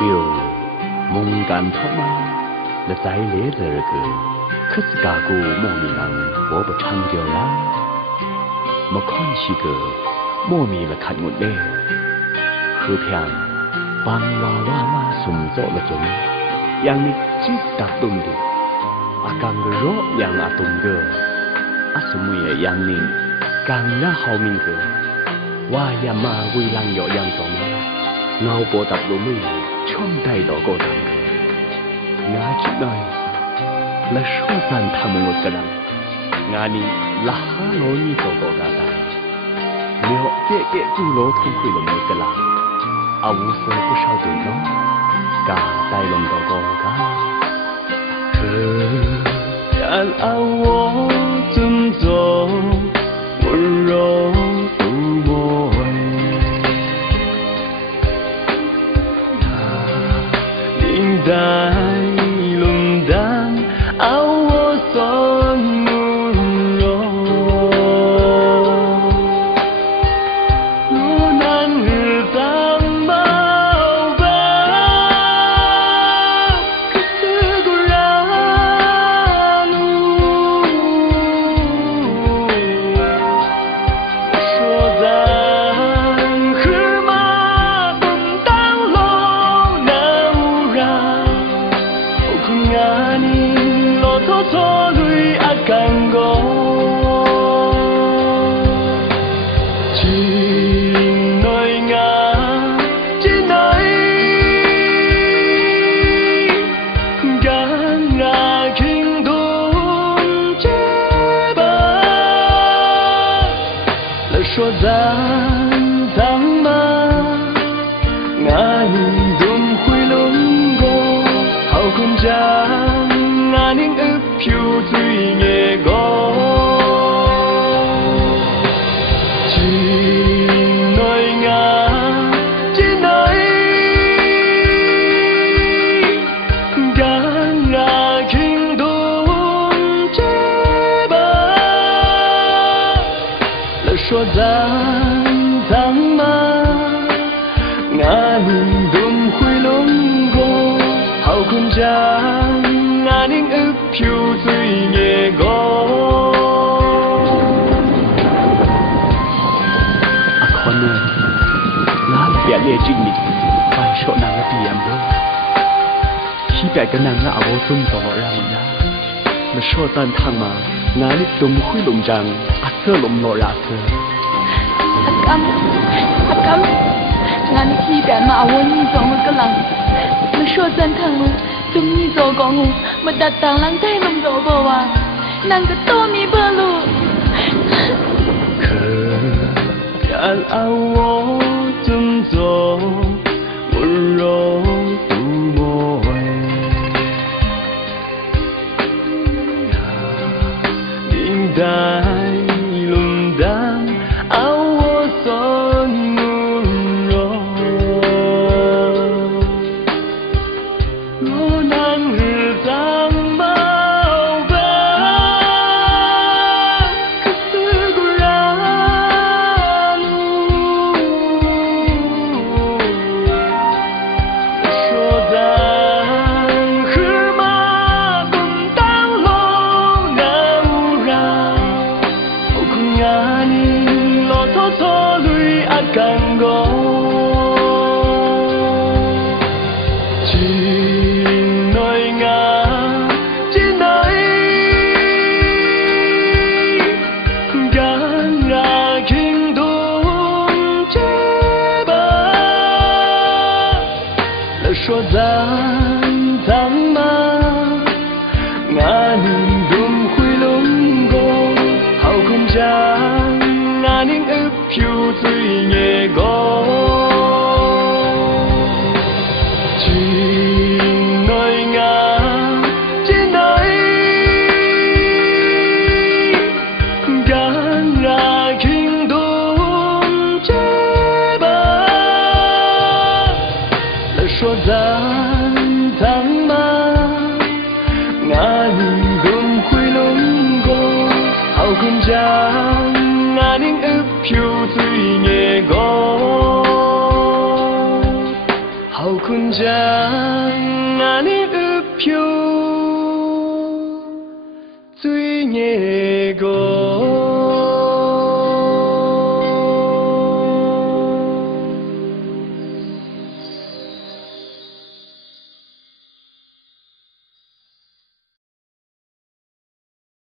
biểu mong gan thọ ma là trái lẽ giờ cơ khất cả cô mong mi năng bỏ bờ trăng giờ lá mà con chỉ cơ mong mi là khát một đêmคือเพียงบางว่ามาสมโจละจงยังมีจิตตักตุ่มดิอาการกระโรยังอาตุ่มเกออาสมุยยังนิ่งกังหน้าเฮามิงเกอว่าอย่ามาวิลังเหยาะยังจงมาเงาโปตับลมือช่องใดดอกโกดังเกองาจิตหน่อยและช่วยสันทำงดกระดังงานนี้ละหาโลนี่โตโกกาตายเลี้ยวเกะเกะกูโลทุ่งคุยลมมือกระลังอาวุธผู้ชาวตัวน้องกาใจลมดอกกาเธอการเอาจุ่มโจวันรอตัวมวยยิ่งได้ลมดังเอาสอนมุนรอรู้นั่น说咱当嘛，俺宁东会龙过，好空家，俺宁漂最野过，只内俺，只内，俺俺听东这吧，了说咱。当嘛，俺宁东会龙过，好空家，俺宁漂最野过。阿康呢，俺别列经历，快说nàng là bị em đâu. Khi bé cái nàng là áo tung tỏ ra một nhà, là so tan thang mà, ngã đi tung khui lồng răng, ắt sơ lồng nọ ra sơ. Akam, ngani khi bé mà áo ni gió một cái lăng, mà so tan thang mà, tung ni gió có ngu, mà đặt tang lăng tay lồng gió bờ wa, nàng cái to mi bờ lu. Khờ áo tung gió, một rô tu môi, đinh đai lùng đan áo son mùn rô, lô nan hư tăng bao ba, cứ tư gu ra lu, số đàn khứ ma cùng tăng lô nao ra, hậu cùng ngã ni lo thô thô lui ác càng gõ, chỉ nói ngã chỉ nói gan ngã kinh đốn chế ba, là số gian tháng ma ngã ninh đùm khuy lông gô, hậu không cha ngã ninh phiêu最野过，只内俺，只内，干俺听懂这吧，了说咱当嘛，俺宁东会龙过，好空家。漂最野过，好 군장 안에 읍표 주인의